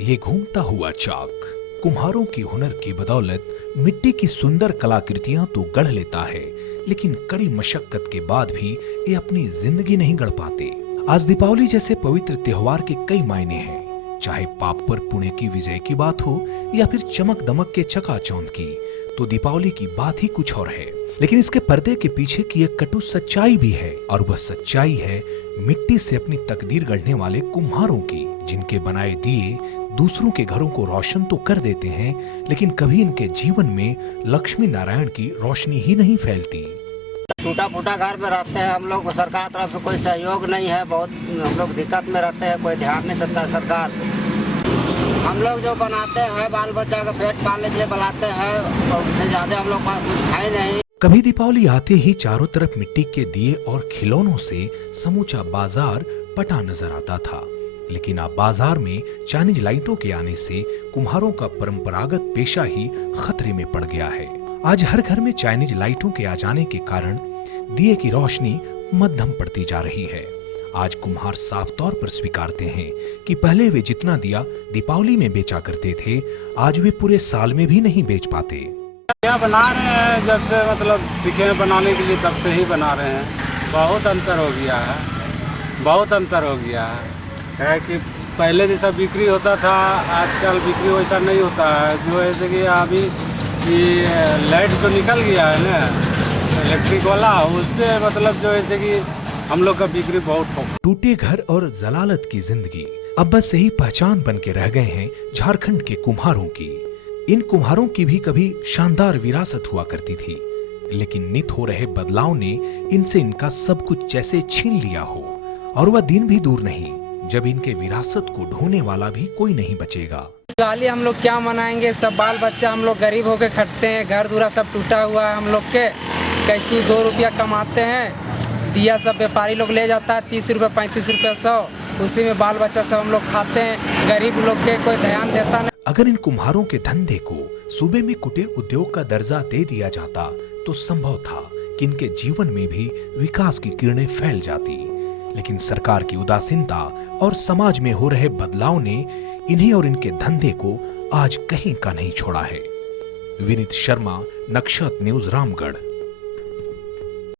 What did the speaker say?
ये घूमता हुआ चाक कुम्हारों की हुनर की बदौलत मिट्टी की सुंदर कलाकृतियां तो गढ़ लेता है, लेकिन कड़ी मशक्कत के बाद भी ये अपनी जिंदगी नहीं गढ़ पाते। आज दीपावली जैसे पवित्र त्योहार के कई मायने हैं, चाहे पाप पर पुण्य की विजय की बात हो या फिर चमक दमक के चकाचौंध की, तो दीपावली की बात ही कुछ और है। लेकिन इसके पर्दे के पीछे की एक कटु सच्चाई भी है, और वह सच्चाई है मिट्टी से अपनी तकदीर गढ़ने वाले कुम्हारों की, जिनके बनाए दिए दूसरों के घरों को रोशन तो कर देते हैं, लेकिन कभी इनके जीवन में लक्ष्मी नारायण की रोशनी ही नहीं फैलती। टूटा फूटा घर में रहते हैं हम लोग, सरकार तरफ से कोई सहयोग नहीं है, बहुत हम लोग दिक्कत में रहते हैं, कोई ध्यान नहीं देता है सरकार। हम लोग जो बनाते हैं बाल बच्चा का पेट पालने के लिए बनाते हैं, और उससे ज्यादा हम लोग पास कुछ है नहीं। कभी दीपावली आते ही चारों तरफ मिट्टी के दिए और खिलौनों से समूचा बाजार पटा नजर आता था, लेकिन अब बाजार में चाइनीज लाइटों के आने से कुम्हारों का परंपरागत पेशा ही खतरे में पड़ गया है। आज हर घर में चाइनीज लाइटों के आ जाने के कारण दिए की रोशनी मध्यम पड़ती जा रही है। आज कुम्हार साफ तौर पर स्वीकारते हैं कि पहले वे जितना दिया दीपावली में बेचा करते थे, आज वे पूरे साल में भी नहीं बेच पाते। क्या बना रहे हैं, जब से मतलब सीखे बनाने के लिए तब से ही बना रहे हैं। बहुत अंतर हो गया है, बहुत अंतर हो गया है कि पहले जैसा बिक्री होता था, आजकल बिक्री वैसा नहीं होता है। जो ऐसे कि अभी लाइट तो निकल गया है ना इलेक्ट्रिक वाला, उससे मतलब जो ऐसे कि हम लोग का बिक्री बहुत हो। टूटे घर और जलालत की जिंदगी अब बस यही पहचान बन के रह गए हैं झारखंड के कुम्हारों की। इन कुम्हारों की भी कभी शानदार विरासत हुआ करती थी, लेकिन नित हो रहे बदलाव ने इनसे इनका सब कुछ जैसे छीन लिया हो, और वह दिन भी दूर नहीं जब इनके विरासत को ढोने वाला भी कोई नहीं बचेगा। दिवाली हम लोग क्या मनाएंगे, सब बाल बच्चा हम लोग गरीब होके खटते हैं, घर दूरा सब टूटा हुआ है हम लोग के, कैसे 2 रुपया कमाते हैं, दिया सब व्यापारी लोग ले जाता है 30 रुपये 35 रुपये 100, उसी में बाल बच्चा सब हम लोग खाते हैं, गरीब लोग के कोई ध्यान देता नहीं। अगर इन कुम्हारों के धंधे को सूबे में कुटीर उद्योग का दर्जा दे दिया जाता तो संभव था कि इनके जीवन में भी विकास की किरणें फैल जाती, लेकिन सरकार की उदासीनता और समाज में हो रहे बदलाव ने इन्हें और इनके धंधे को आज कहीं का नहीं छोड़ा है। विनीत शर्मा, नक्षत्र न्यूज, रामगढ़।